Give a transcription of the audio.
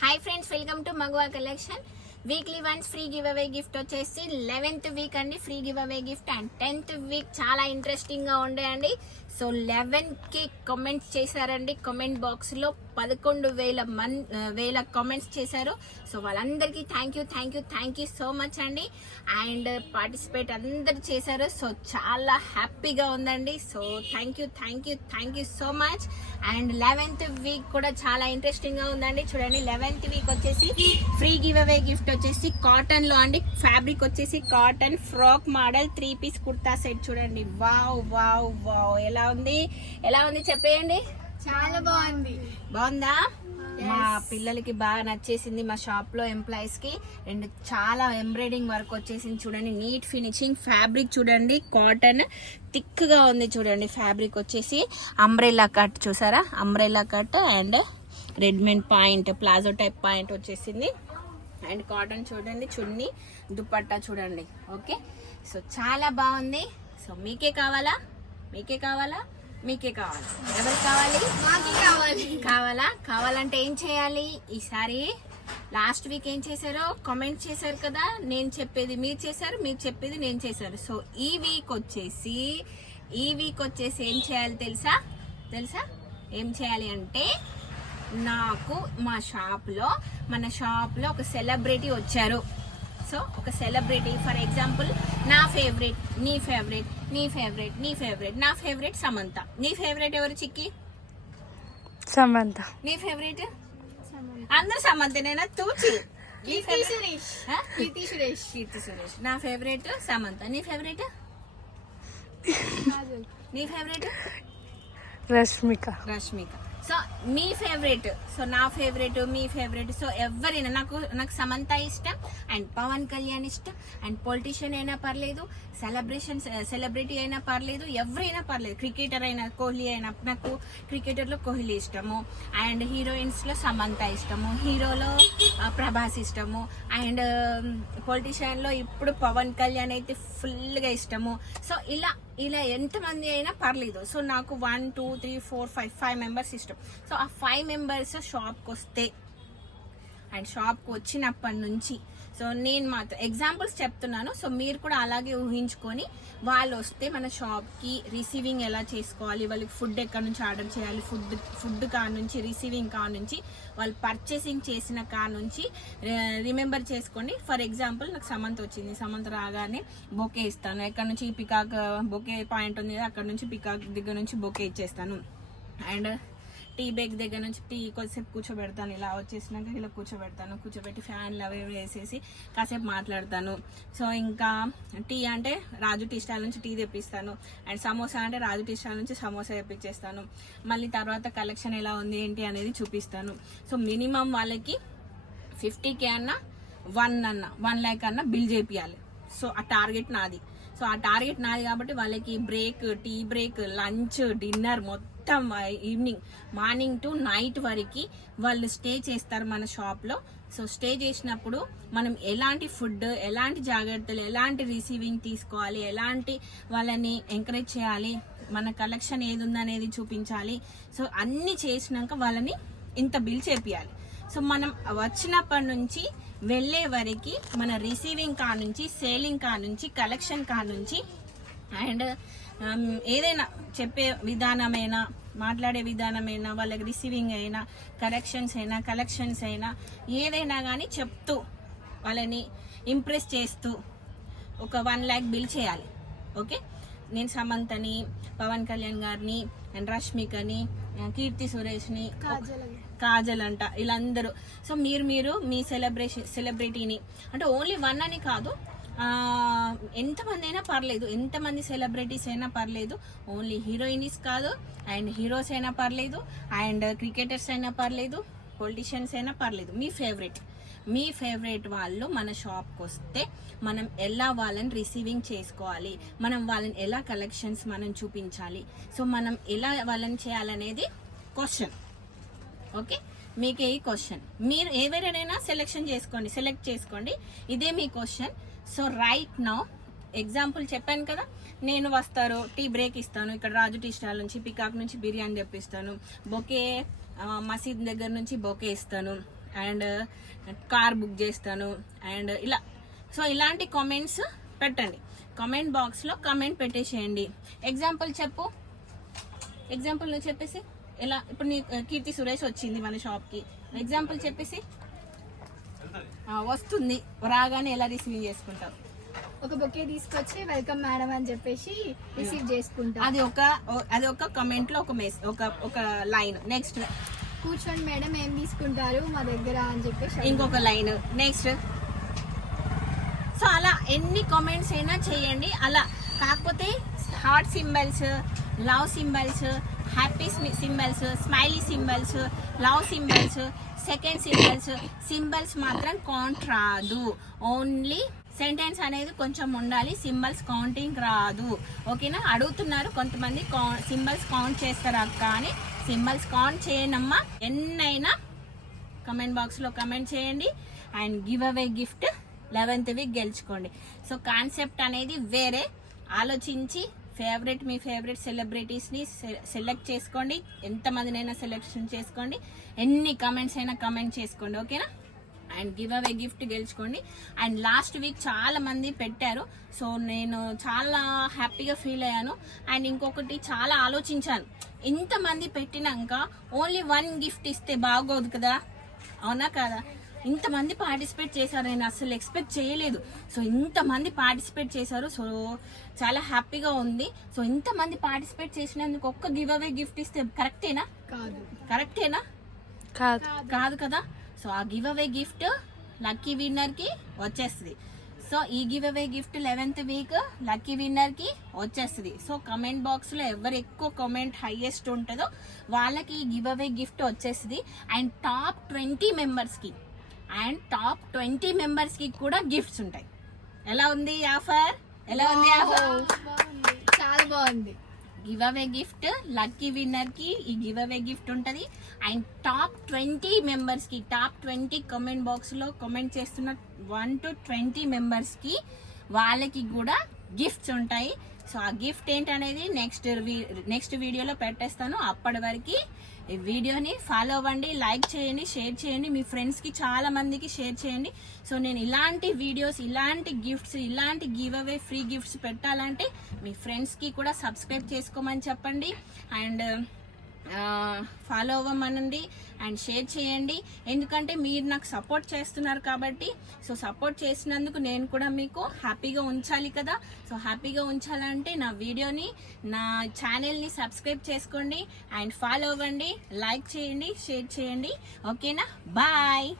Hi friends, welcome to మగువా collection. Weekly once free give away gift వచ్చేసి 11th week అండి free give away gift. And 10th week చాలా interesting గా ఉండే అండి. సో 11కి కామెంట్స్ చేశారండి. కామెంట్ బాక్స్ లో 11,000 కామెంట్స్ చేశారు. సో వాళ్ళందరికీ థ్యాంక్ యూ సో మచ్ అండి. అండ్ పార్టిసిపేట్ అందరు చేశారు. సో చాలా హ్యాపీగా ఉందండి. So thank you so much. And 11th week కూడా చాలా ఇంట్రెస్టింగ్ గా ఉందండి. చూడండి, 11th వీక్ వచ్చేసి ఫ్రీ గివ్ అవే గిఫ్ట్ వచ్చేసి కాటన్ లో అండి. ఫ్యాబ్రిక్ వచ్చేసి cotton frock model 3 piece kurta set. చూడండి, వావ్ వావ్ వావ్ ఎలా ఉంది చెప్పేయండి. చాలా బాగుందా? మా పిల్లలకి బాగా నచ్చేసింది. మా షాప్ లో ఎంప్లాయీస్ కి. అండ్ చాలా ఎంబ్రాయిడింగ్ వర్క్ వచ్చేసింది. చూడండి, నీట్ ఫినిషింగ్. ఫ్యాబ్రిక్ చూడండి, కాటన్ థిక్ గా ఉంది. చూడండి, ఫ్యాబ్రిక్ వచ్చేసి అంబ్రెల్లా కట్. చూసారా, అంబ్రెల్లా కట్ అండ్ రెడ్మెంట్ పాయింట్, ప్లాజో టైప్ పాయింట్ వచ్చేసింది. అండ్ కాటన్ చూడండి, చున్నీ, దుపట్టా చూడండి. ఓకే, సో చాలా బాగుంది. సో మీకే కావాలా? ఎవరికి కావాలంటే ఏం చేయాలి? ఈసారి లాస్ట్ వీక్ ఏం చేశారో కామెంట్ చేశారు కదా. నేను చెప్పేది మీరు చేశారు, మీరు చెప్పేది నేను చేశారు. సో ఈ వీక్ వచ్చేసి ఏం చేయాలి తెలుసా? ఏం చేయాలి అంటే, నాకు మన షాప్ లో ఒక సెలబ్రిటీ వచ్చారు. సో ఒక సెలబ్రిటీ, ఫర్ ఎగ్జాంపుల్ నా ఫేవరెట్, నీ ఫేవరెట్, నా ఫేవరెట్ సమంత. నీ ఫేవరెట్ ఎవరు చిక్కి? సమంత. నీ ఫేవరెట్? అందరు సమంతనేనా? తూచి. కీర్తి సురేష్. నా ఫేవరెట్ సమంత. నీ ఫేవరెట్? రష్మిక. సో మీ ఫేవరెట్, సో నా ఫేవరెట్, మీ ఫేవరెట్. సో ఎవరైనా, నాకు సమంత ఇష్టం, అండ్ పవన్ కళ్యాణ్ ఇష్టం, అండ్ పొలిటీషియన్ అయినా పర్లేదు, సెలబ్రిటీ అయినా పర్లేదు, ఎవరైనా పర్లేదు. క్రికెటర్ అయినా కోహ్లీ అయినా, నాకు క్రికెటర్లో కోహ్లీ ఇష్టము, అండ్ హీరోయిన్స్ లో సమంత ఇష్టము, హీరోలో ప్రభాస్ ఇష్టము, అండ్ పొలిటీషియన్ లో ఇప్పుడు పవన్ కళ్యాణ్ అయితే ఫుల్గా ఇష్టము. సో ఇలా ఎంతమంది అయినా పర్లేదు. సో నాకు 1 2 3 4 5 మెంబర్స్ ఇష్టం. సో ఆ 5 మెంబర్స్ షాప్కి వస్తే, అండ్ షాప్కి వచ్చినప్పటి నుంచి, సో నేను మాత్రం ఎగ్జాంపుల్స్ చెప్తున్నాను. సో మీరు కూడా అలాగే ఊహించుకొని, వాళ్ళు వస్తే మన షాప్కి రిసీవింగ్ ఎలా చేసుకోవాలి, వాళ్ళకి ఫుడ్ ఎక్కడి నుంచి ఆర్డర్ చేయాలి, ఫుడ్ నుంచి, రిసీవింగ్ నుంచి, వాళ్ళు పర్చేసింగ్ చేసిన నుంచి రిమెంబర్ చేసుకోండి. ఫర్ ఎగ్జాంపుల్, నాకు సమంత వచ్చింది. సమంత రాగానే బొకే ఇస్తాను. ఎక్కడి నుంచి పికాక్ బొకే పాయింట్ ఉంది కదా, అక్కడ నుంచి పికాక్ దగ్గర నుంచి బొకే ఇచ్చేస్తాను. అండ్ టీ బ్రేక్ దగ్గర నుంచి టీ కొద్దిసేపు కూర్చోబెడతాను. ఇలా వచ్చేసినాక ఇలా కూర్చోబెట్టి ఫ్యాన్లు అవి వేసేసి కాసేపు మాట్లాడతాను. సో ఇంకా టీ అంటే రాజు టీ స్టాల్ నుంచి టీ తెప్పిస్తాను. అండ్ సమోసా అంటే రాజు టీ స్టాల్ నుంచి సమోసా తెప్పించేస్తాను. మళ్ళీ తర్వాత కలెక్షన్ ఎలా ఉంది ఏంటి అనేది చూపిస్తాను. సో మినిమం వాళ్ళకి 50K అన్నా 1 lakh అన్నా బిల్ చేపియాలి. సో ఆ టార్గెట్ నాది. కాబట్టి వాళ్ళకి break, tea break, lunch, dinner మొత్తం ఈవినింగ్, మార్నింగ్ టు నైట్ వరకు వాళ్ళు స్టే చేస్తారు మన షాప్లో. సో స్టే చేసినప్పుడు మనం ఎలాంటి ఫుడ్, ఎలాంటి జాగ్రత్తలు, ఎలాంటి రిసీవింగ్ తీసుకోవాలి, ఎలాంటి వాళ్ళని ఎంకరేజ్ చేయాలి, మన కలెక్షన్ ఏది ఉందనేది చూపించాలి. సో అన్నీ చేసినాక వాళ్ళని ఇంత బిల్ చేపియాలి. సో మనం వచ్చినప్పటి నుంచి వెళ్ళే వరకు మన రిసీవింగ్ నుంచి, సేలింగ్ నుంచి, కలెక్షన్ నుంచి, అండ్ ఏదైనా చెప్పే విధానమైనా, మాట్లాడే విధానమైనా, వాళ్ళకి రిసీవింగ్ అయినా, కలెక్షన్స్ అయినా ఏదైనా కానీ చెప్తూ వాళ్ళని ఇంప్రెస్ చేస్తూ ఒక 1 lakh బిల్ చేయాలి. ఓకే, నేను సమంతని, పవన్ కళ్యాణ్ గారిని, అండ్ రష్మికని, కీర్తి సురేష్ని, కాజల్ అంట, వీళ్ళందరూ. సో మీరు మీ సెలబ్రిటీని అంటే ఓన్లీ 1 అని కాదు, ఎంతమంది అయినా పర్లేదు, ఎంతమంది సెలబ్రిటీస్ అయినా పర్లేదు. ఓన్లీ హీరోయిన్స్ కాదు, అండ్ హీరోస్ అయినా పర్లేదు, అండ్ క్రికెటర్స్ అయినా పర్లేదు, పొలిటీషియన్స్ అయినా పర్లేదు. మీ ఫేవరెట్ వాళ్ళు మన షాప్కి వస్తే మనం ఎలా వాళ్ళని రిసీవింగ్ చేసుకోవాలి, మనం వాళ్ళని ఎలా కలెక్షన్స్ మనం చూపించాలి, సో మనం ఎలా వాళ్ళని చేయాలనేది క్వశ్చన్. ఓకే, మీకే ఈ క్వశ్చన్. మీరు ఎవరైనా సెలెక్ట్ చేసుకోండి. ఇదే మీ question. So right now example చెప్పాను కదా, నేను వస్తారు, టీ బ్రేక్ ఇస్తాను, ఇక్కడ రాజు టీ స్టాల్ నుంచి, పికాక్ నుంచి బిర్యానీ తెప్పిస్తాను, బొకే మసీద్ దగ్గర నుంచి బొకే ఇస్తాను, అండ్ కార్ బుక్ చేస్తాను అండ్ ఇలా. సో ఇలాంటి కామెంట్స్ పెట్టండి, కామెంట్ బాక్స్లో కామెంట్ పెట్టేసేయండి. ఎగ్జాంపుల్ చెప్పు, ఎగ్జాంపుల్ నువ్వు చెప్పేసి. ఎలా ఇప్పుడు నీ కీర్తి సురేష్ వచ్చింది మన షాప్కి, ఎగ్జాంపుల్ చెప్పేసి. వస్తుంది, రాగానే ఎలా రిసీవ్ చేసుకుంటావు? ఒక బొకే తీసుకొచ్చి వెల్కమ్ మేడం అని చెప్పేసి రిసీవ్ చేసుకుంటా. అది ఒక కమెంట్ లో ఒక లైన్. నెక్స్ట్ కూర్చోండి మేడం ఏం తీసుకుంటారు మా దగ్గర అని చెప్పేసి ఇంకొక లైన్. నెక్స్ట్ సో అలా ఎన్ని కామెంట్స్ అయినా చేయండి. అలా కాకపోతే heart symbols, love symbols, happy symbols, smiley symbols, love symbols, second symbols మాత్రం కౌంట్ రాదు. ఓన్లీ సెంటెన్స్ అనేది కొంచెం ఉండాలి, సింబల్స్ కౌంటింగ్ రాదు. ఓకేనా? అడుగుతున్నారు కొంతమంది సింబల్స్ కౌంట్ చేస్తారా అక్క అని. సింబల్స్ కౌంట్ చేయనమ్మా. ఎన్నైనా కమెంట్ బాక్స్లో కమెంట్ చేయండి and give away gift 11th week గెలుచుకోండి. సో కాన్సెప్ట్ అనేది వేరే. ఆలోచించి మీ ఫేవరెట్ సెలబ్రిటీస్ని సెలెక్ట్ చేసుకోండి. ఎంతమందినైనా సెలెక్షన్ చేసుకోండి, ఎన్ని కమెంట్స్ అయినా కమెంట్ చేసుకోండి. ఓకేనా? అండ్ గివ్ అవే గిఫ్ట్ గెలుచుకోండి. అండ్ లాస్ట్ వీక్ చాలా మంది పెట్టారు, సో నేను చాలా హ్యాపీగా ఫీల్ అయ్యాను. అండ్ ఇంకొకటి చాలా ఆలోచించాను, ఇంతమంది పెట్టినాక ఓన్లీ 1 గిఫ్ట్ ఇస్తే బాగోదు కదా, అవునా కదా? ఇంతమంది పార్టిసిపేట్ చేశారు, నేను అసలు ఎక్స్పెక్ట్ చేయలేదు. సో ఇంతమంది పార్టిసిపేట్ చేశారు, సో చాలా హ్యాపీగా ఉంది. సో ఇంతమంది పార్టిసిపేట్ చేసినందుకు ఒక్క గివ్ అవే గిఫ్ట్ ఇస్తే కరెక్టేనా? కరెక్టేనా? కాదు కదా. సో ఆ give away gift lucky winner కి వచ్చేస్తుంది. సో ఈ give away gift 11th week lucky winner కి వచ్చేస్తుంది. సో కమెంట్ బాక్స్ లో ఎవరు ఎక్కువ కామెంట్ హైయెస్ట్ ఉంటుందో వాళ్ళకి ఈ గివ్ అవే గిఫ్ట్ వచ్చేస్తుంది. అండ్ టాప్ 20 మెంబర్స్ కి కూడా గిఫ్ట్స్ ఉంటాయి. ఎలా ఉంది ఆఫర్? చాలా బాగుంది. Give away gift lucky winner కి ఈ గివ్ అవే గిఫ్ట్ ఉంటది. అండ్ టాప్ 20 మెంబర్స్ కి, టాప్ 20 కమెంట్ బాక్స్ లో కమెంట్ చేస్తున్న 1 to 20 మెంబర్స్ కి వాళ్ళకి కూడా గిఫ్ట్స్ ఉంటాయి. సో ఆ గిఫ్ట్ ఏంటనేది నెక్స్ట్ వీడియోలో పెట్టేస్తాను. అప్పటి వరకు ఈ వీడియోని ఫాలో అవ్వండి, లైక్ చేయండి, షేర్ చేయండి, మీ ఫ్రెండ్స్కి చాలా మందికి షేర్ చేయండి. సో నేను ఇలాంటి వీడియోస్, ఇలాంటి గిఫ్ట్స్, ఇలాంటి గివ్ అవే ఫ్రీ గిఫ్ట్స్ పెట్టాలంటే మీ ఫ్రెండ్స్కి కూడా సబ్స్క్రైబ్ చేసుకోమని చెప్పండి అండ్ ఫాలో అవ్వమనండి అండ్ షేర్ చేయండి. ఎందుకంటే మీరు నాకు సపోర్ట్ చేస్తున్నారు కాబట్టి. సో సపోర్ట్ చేసినందుకు నేను కూడా మీకు హ్యాపీగా ఉంచాలి కదా. సో హ్యాపీగా ఉంచాలంటే నా వీడియోని, నా ఛానల్ని సబ్స్క్రైబ్ చేసుకోండి అండ్ ఫాలో అవ్వండి, లైక్ చేయండి, షేర్ చేయండి. ఓకేనా? బాయ్.